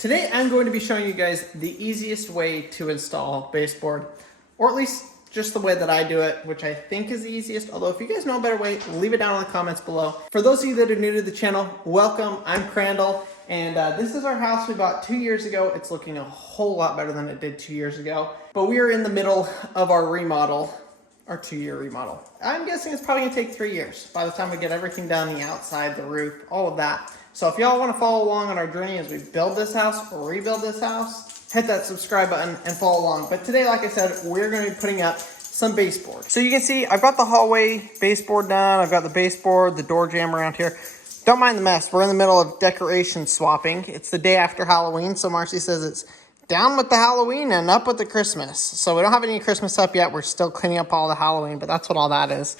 Today I'm going to be showing you guys the easiest way to install baseboard, or at least just the way that I do it, which I think is the easiest. Although if you guys know a better way, leave it down in the comments below. For those of you that are new to the channel, welcome. I'm Crandall, and this is our house we bought 2 years ago. It's looking a whole lot better than it did 2 years ago, but we are in the middle of our remodel, our 2-year remodel. I'm guessing it's probably gonna take 3 years by the time we get everything done, the outside, the roof, all of that. So if y'all want to follow along on our journey as we build this house or rebuild this house, hit that subscribe button and follow along. But today, like I said, we're going to be putting up some baseboard. So you can see I've got the hallway baseboard done. I've got the baseboard, the door jamb around here. Don't mind the mess. We're in the middle of decoration swapping. It's the day after Halloween, so Marcy says it's down with the Halloween and up with the Christmas. So we don't have any Christmas up yet. We're still cleaning up all the Halloween, but that's what all that is.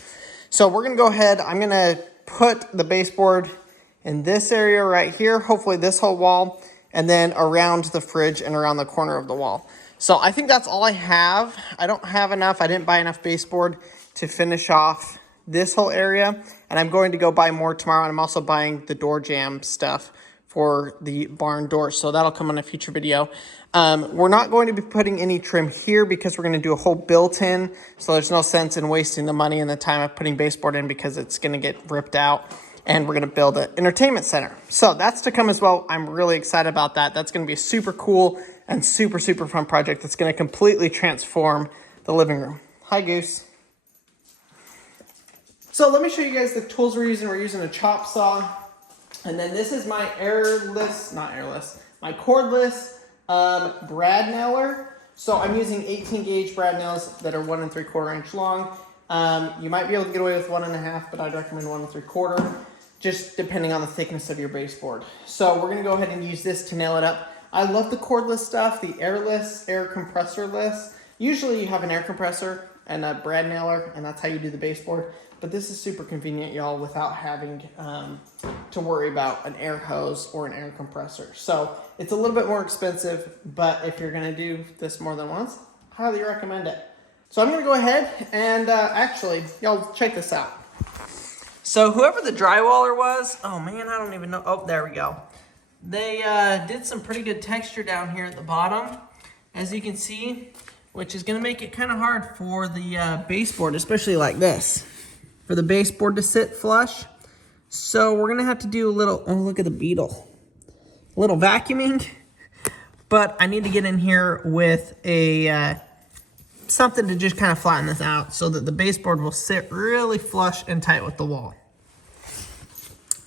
So we're going to go ahead. I'm going to put the baseboard in this area right here, hopefully this whole wall, and then around the fridge and around the corner of the wall. So I think that's all I have. I don't have enough. I didn't buy enough baseboard to finish off this whole area, and I'm going to go buy more tomorrow. And I'm also buying the door jamb stuff for the barn door, so that'll come on a future video. We're not going to be putting any trim here because we're going to do a whole built-in, so there's no sense in wasting the money and the time of putting baseboard in because it's going to get ripped out. And we're going to build an entertainment center. So that's to come as well. I'm really excited about that. That's going to be a super cool and super fun project that's going to completely transform the living room. Hi, Goose. So let me show you guys the tools we're using. We're using a chop saw. And then this is my my cordless brad nailer. So I'm using 18 gauge brad nails that are 1 3/4 inch long. You might be able to get away with 1.5, but I'd recommend 1 3/4, just depending on the thickness of your baseboard. So we're gonna go ahead and use this to nail it up. I love the cordless stuff, the airless, air compressorless. Usually you have an air compressor and a brad nailer, and that's how you do the baseboard. But this is super convenient, y'all, without having to worry about an air hose or an air compressor. So it's a little bit more expensive, but if you're gonna do this more than once, highly recommend it. So I'm going to go ahead and actually, y'all check this out. So whoever the drywaller was, oh man, I don't even know. Oh, there we go. They did some pretty good texture down here at the bottom, as you can see, which is going to make it kind of hard for the baseboard, especially like this, for the baseboard to sit flush. So we're going to have to do a little, oh, look at the beetle, a little vacuuming. But I need to get in here with a something to just kind of flatten this out so that the baseboard will sit really flush and tight with the wall.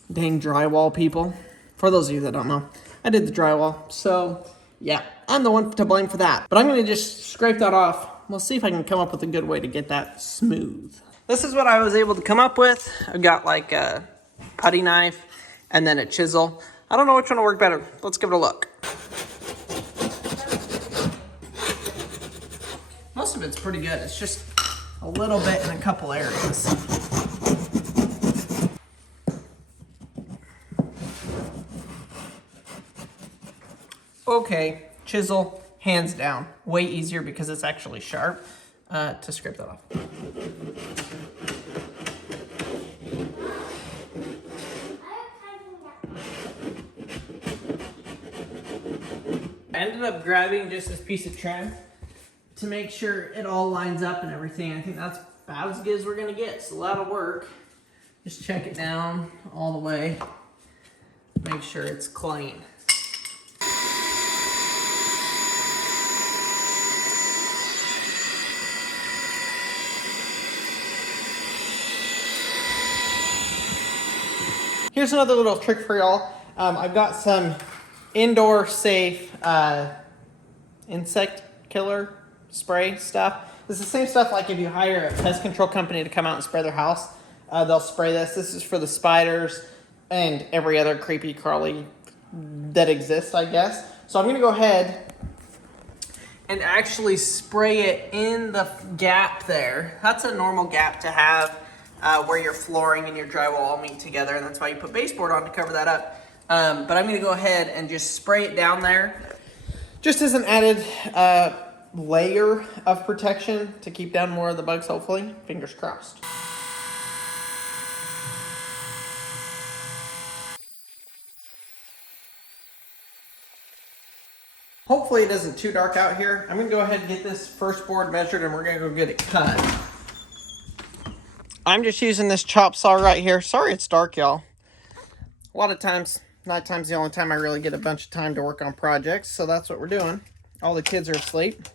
Dang drywall people. For those of you that don't know, I did the drywall. So yeah, I'm the one to blame for that. But I'm going to just scrape that off. We'll see if I can come up with a good way to get that smooth. This is what I was able to come up with. I've got like a putty knife and then a chisel. I don't know which one will work better. Let's give it a look. Most of it's pretty good. It's just a little bit in a couple areas. Okay, chisel, hands down. Way easier because it's actually sharp to scrape that off. I ended up grabbing just this piece of trim to make sure it all lines up and everything. I think that's about as good as we're gonna get, so that'll work. Just check it down all the way. Make sure it's clean. Here's another little trick for y'all. I've got some indoor safe insect killer spray stuff. This is the same stuff like if you hire a pest control company to come out and spray their house, they'll spray this. This is for the spiders and every other creepy crawly that exists, I guess. So I'm gonna go ahead and actually spray it in the gap there. That's a normal gap to have where your flooring and your drywall all meet together, and that's why you put baseboard on to cover that up. But I'm gonna go ahead and just spray it down there, just as an added layer of protection to keep down more of the bugs, hopefully. Fingers crossed. Hopefully it isn't too dark out here. I'm gonna go ahead and get this first board measured and we're gonna go get it cut. I'm just using this chop saw right here. Sorry it's dark, y'all. A lot of times, nighttime's the only time I really get a bunch of time to work on projects, so that's what we're doing. All the kids are asleep.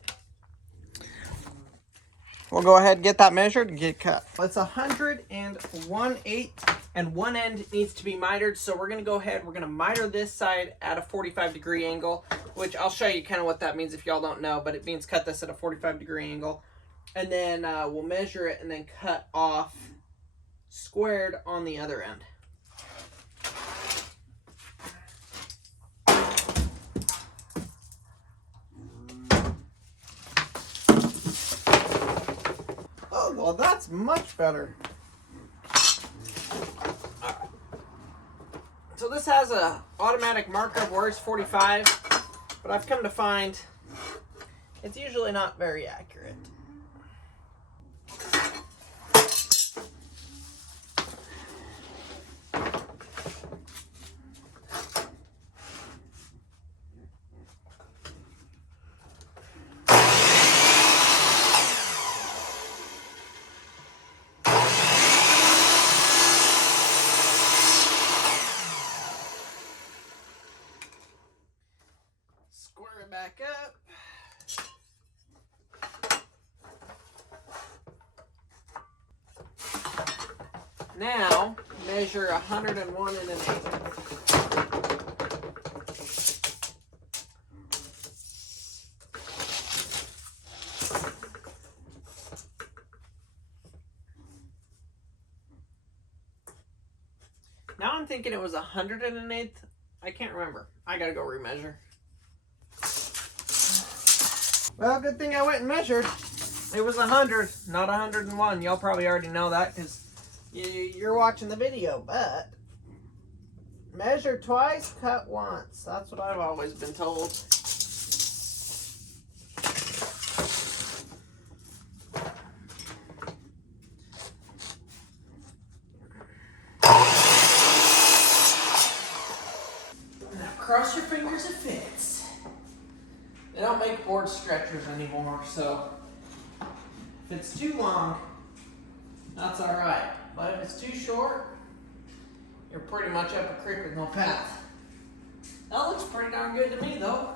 We'll go ahead and get that measured and get cut. It's 101/8 and one end needs to be mitered. So we're gonna go ahead, we're gonna miter this side at a 45-degree angle, which I'll show you kind of what that means if y'all don't know, but it means cut this at a 45-degree angle. And then we'll measure it and then cut off squared on the other end. Oh, well, that's much better. All right. So this has a automatic marker of where it's 45, but I've come to find it's usually not very accurate. Square it back up. Now measure 101 1/8. Now I'm thinking it was 100 1/8. I can't remember. I gotta go remeasure. Well, good thing I went and measured. It was 100, not 101. Y'all probably already know that because you're watching the video, but measure twice, cut once. That's what I've always been told. Now cross your fingers it fits. They don't make board stretchers anymore, so if it's too long, that's all right. But if it's too short, you're pretty much up a creek with no path. That looks pretty darn good to me, though.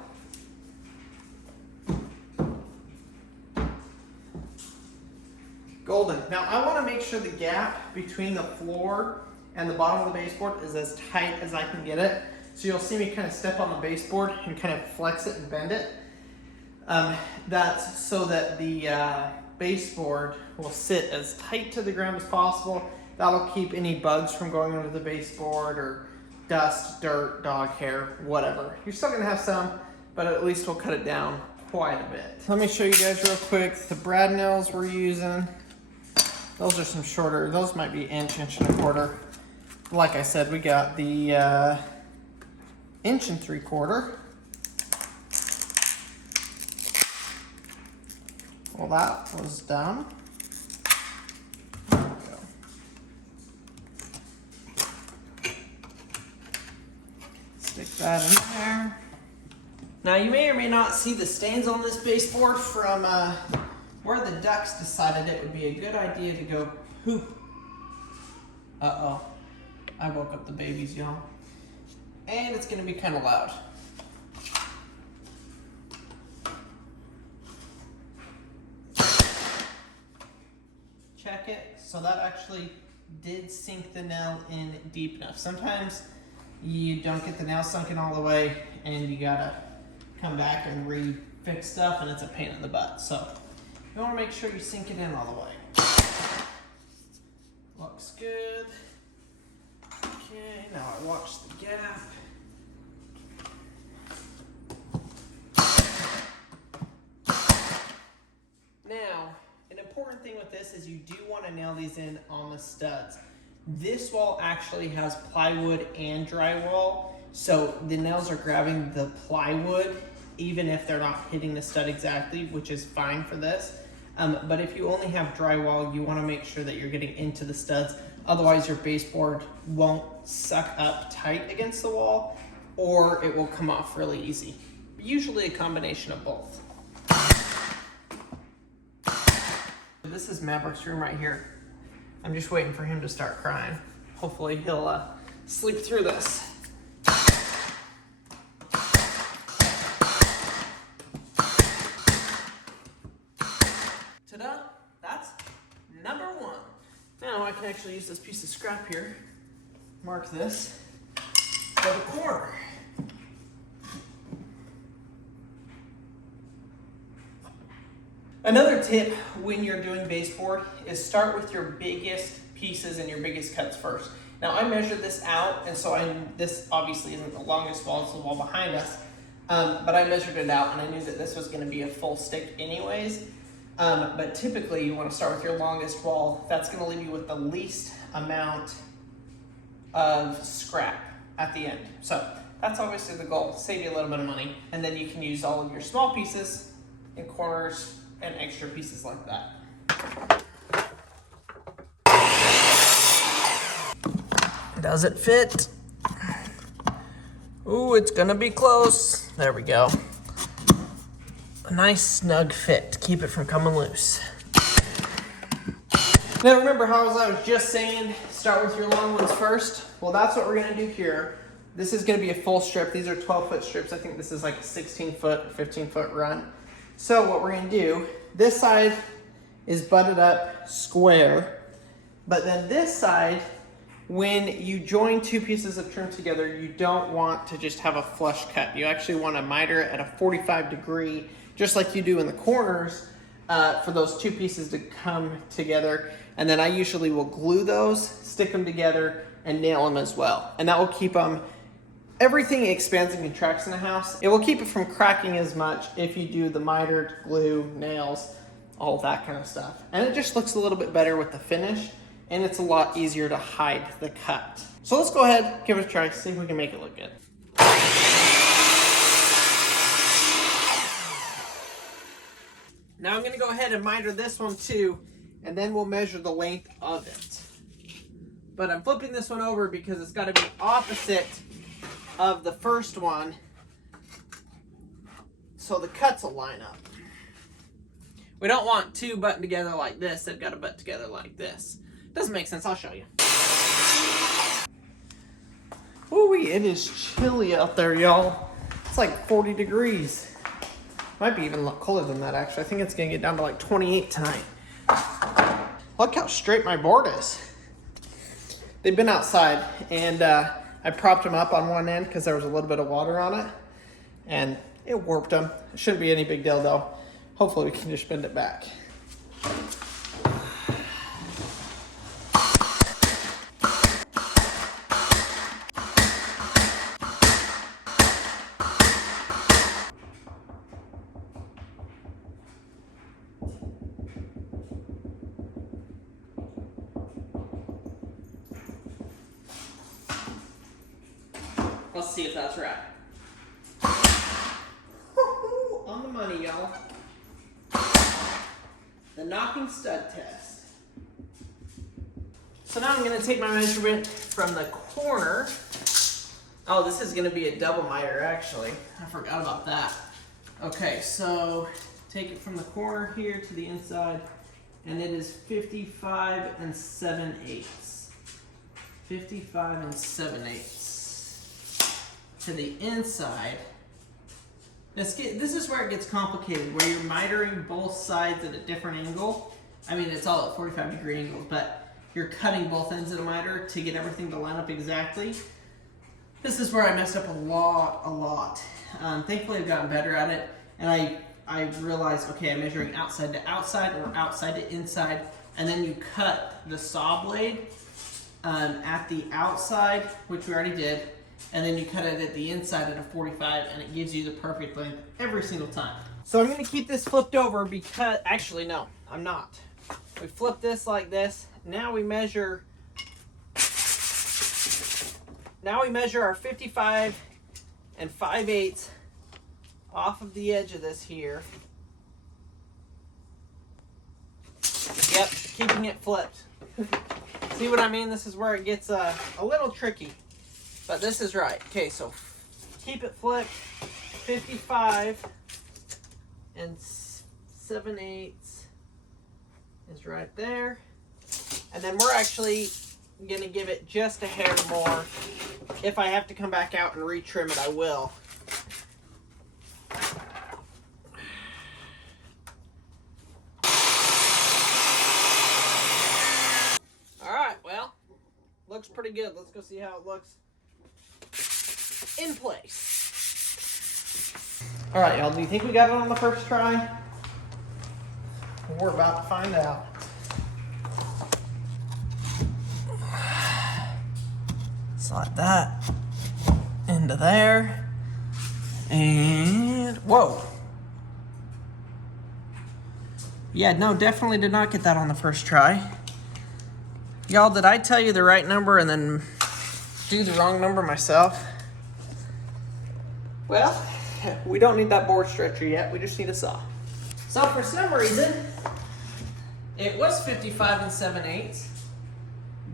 Golden. Now, I want to make sure the gap between the floor and the bottom of the baseboard is as tight as I can get it. So you'll see me kind of step on the baseboard and kind of flex it and bend it. That's so that the baseboard will sit as tight to the ground as possible. That'll keep any bugs from going under the baseboard or dust, dirt, dog hair, whatever. You're still gonna have some, but at least we'll cut it down quite a bit. Let me show you guys real quick the brad nails we're using. Those are some shorter, those might be inch and a quarter. Like I said, we got the 1 3/4 inch. Well, that was done. There we go. Stick that in there. Now, you may or may not see the stains on this baseboard from where the ducks decided it would be a good idea to go poop. Uh-oh. I woke up the babies, y'all. And it's gonna be kind of loud. Check it. So that actually did sink the nail in deep enough. Sometimes you don't get the nail sunken all the way and you gotta come back and refix stuff and it's a pain in the butt. So you wanna make sure you sink it in all the way. Looks good. Okay, now I watch the gap. Now, an important thing with this is you do want to nail these in on the studs. This wall actually has plywood and drywall, so the nails are grabbing the plywood even if they're not hitting the stud exactly, which is fine for this. But if you only have drywall, you want to make sure that you're getting into the studs. Otherwise, your baseboard won't suck up tight against the wall, or it will come off really easy. Usually a combination of both. This is Maverick's room right here. I'm just waiting for him to start crying. Hopefully he'll sleep through this. Ta-da! That's number one. Now I can actually use this piece of scrap here. Mark this for the corner. Another tip when you're doing baseboard is start with your biggest pieces and your biggest cuts first. Now I measured this out, and so this obviously isn't the longest wall, it's the wall behind us, but I measured it out and I knew that this was going to be a full stick anyways. But typically you want to start with your longest wall. That's going to leave you with the least amount of scrap at the end. So that's obviously the goal, save you a little bit of money, and then you can use all of your small pieces in corners and extra pieces like that. Does it fit? Ooh, it's gonna be close. There we go. A nice snug fit to keep it from coming loose. Now remember how I was just saying, start with your long ones first? Well, that's what we're gonna do here. This is gonna be a full strip. These are 12-foot strips. I think this is like a 16-foot, 15-foot run. So what we're gonna do, this side is butted up square, but then this side, when you join two pieces of trim together, you don't want to just have a flush cut. You actually want to miter it at a 45 degree, just like you do in the corners, for those two pieces to come together. And then I usually will glue those, stick them together, and nail them as well. And that will keep them, everything expands and contracts in a house. It will keep it from cracking as much if you do the mitered, glue, nails, all that kind of stuff. And it just looks a little bit better with the finish, and it's a lot easier to hide the cut. So let's go ahead, give it a try, see if we can make it look good. Now I'm gonna go ahead and miter this one too, and then we'll measure the length of it. But I'm flipping this one over because it's gotta be opposite of the first one, so the cuts will line up. We don't want two buttoned together like this, they've gotta butt together like this. Doesn't make sense, I'll show you. Ooh, it is chilly out there, y'all. It's like 40 degrees. Might be even a lot colder than that, actually. I think it's gonna get down to like 28 tonight. Look how straight my board is. They've been outside, and I propped them up on one end because there was a little bit of water on it, and it warped them. It shouldn't be any big deal, though. Hopefully we can just bend it back. Let's see if that's right. On the money, y'all. The knocking stud test. So now I'm going to take my measurement from the corner. Oh, this is going to be a double miter, actually. I forgot about that. Okay, so take it from the corner here to the inside, and it is 55 7/8. 55 7/8. To the inside. This is where it gets complicated, where you're mitering both sides at a different angle. I mean, it's all at 45 degree angles, but you're cutting both ends of the miter to get everything to line up exactly. This is where I messed up a lot. Thankfully, I've gotten better at it, and I realized, okay, I'm measuring outside to outside or outside to inside, and then you cut the saw blade at the outside, which we already did, and then you cut it at the inside at a 45, and it gives you the perfect length every single time. So I'm going to keep this flipped over because, actually no, I'm not. We flip this like this. Now we measure our 55 5/8 off of the edge of this here. Yep, keeping it flipped. See what I mean? This is where it gets a little tricky. But this is right. Okay, so keep it flipped. 55 and 7/8 is right there. And then we're actually gonna give it just a hair more. If I have to come back out and retrim it, I will. All right, well, looks pretty good. Let's go see how it looks in place. All right, y'all, do you think we got it on the first try? We're about to find out. Slide that into there. And, whoa. Yeah, no, definitely did not get that on the first try. Y'all, did I tell you the right number and then do the wrong number myself? Well, we don't need that board stretcher yet. We just need a saw. So for some reason, it was 55 and 7/8,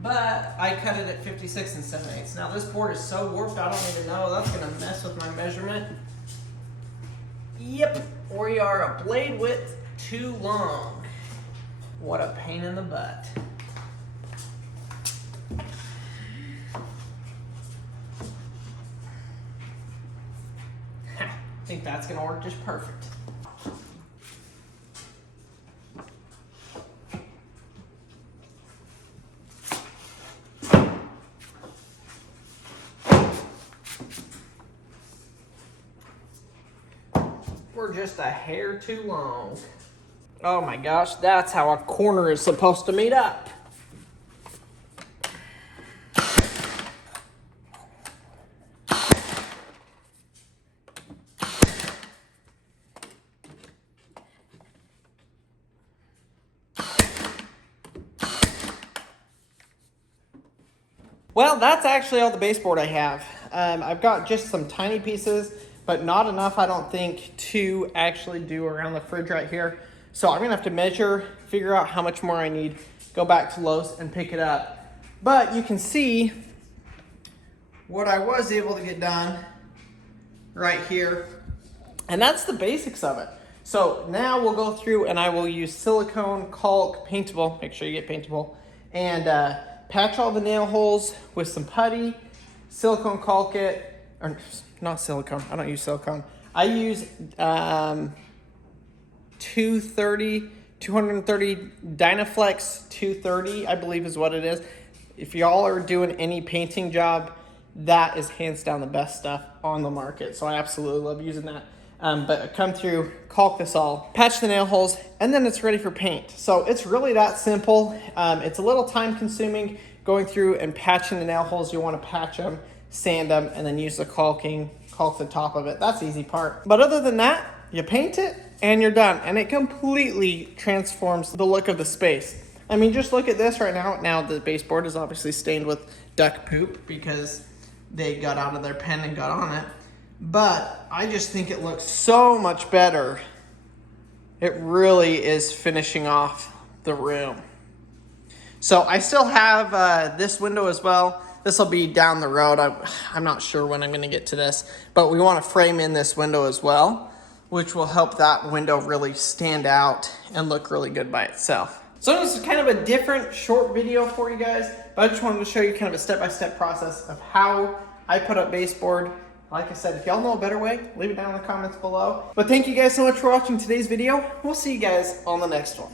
but I cut it at 56 and 7/8. Now this board is so warped, I don't even know. That's gonna mess with my measurement. Yep, we are a blade width too long. What a pain in the butt. I think that's gonna work just perfect. We're just a hair too long. Oh my gosh, that's how a corner is supposed to meet up. Well, that's actually all the baseboard I have. I've got just some tiny pieces, but not enough, I don't think, to actually do around the fridge right here. So I'm gonna have to measure, figure out how much more I need, go back to Lowe's and pick it up. But you can see what I was able to get done right here. And that's the basics of it. So now we'll go through and I will use silicone, caulk, paintable, make sure you get paintable, and patch all the nail holes with some putty, silicone caulk it, or not silicone, I don't use silicone. I use 230 Dynaflex 230, I believe is what it is. If y'all are doing any painting job, that is hands down the best stuff on the market. So I absolutely love using that. But come through, caulk this all, patch the nail holes, and then it's ready for paint. So it's really that simple. It's a little time consuming going through and patching the nail holes. You want to patch them, sand them, and then use the caulking, caulk the top of it. That's the easy part. But other than that, you paint it and you're done. And it completely transforms the look of the space. I mean, just look at this right now. Now the baseboard is obviously stained with duck poop because they got out of their pen and got on it. But I just think it looks so much better. It really is finishing off the room. So I still have this window as well. This will be down the road. I'm not sure when I'm gonna get to this, but we wanna frame in this window as well, which will help that window really stand out and look really good by itself. So this is kind of a different short video for you guys, but I just wanted to show you kind of a step-by-step process of how I put up baseboard. Like I said, if y'all know a better way, leave it down in the comments below. But thank you guys so much for watching today's video. We'll see you guys on the next one.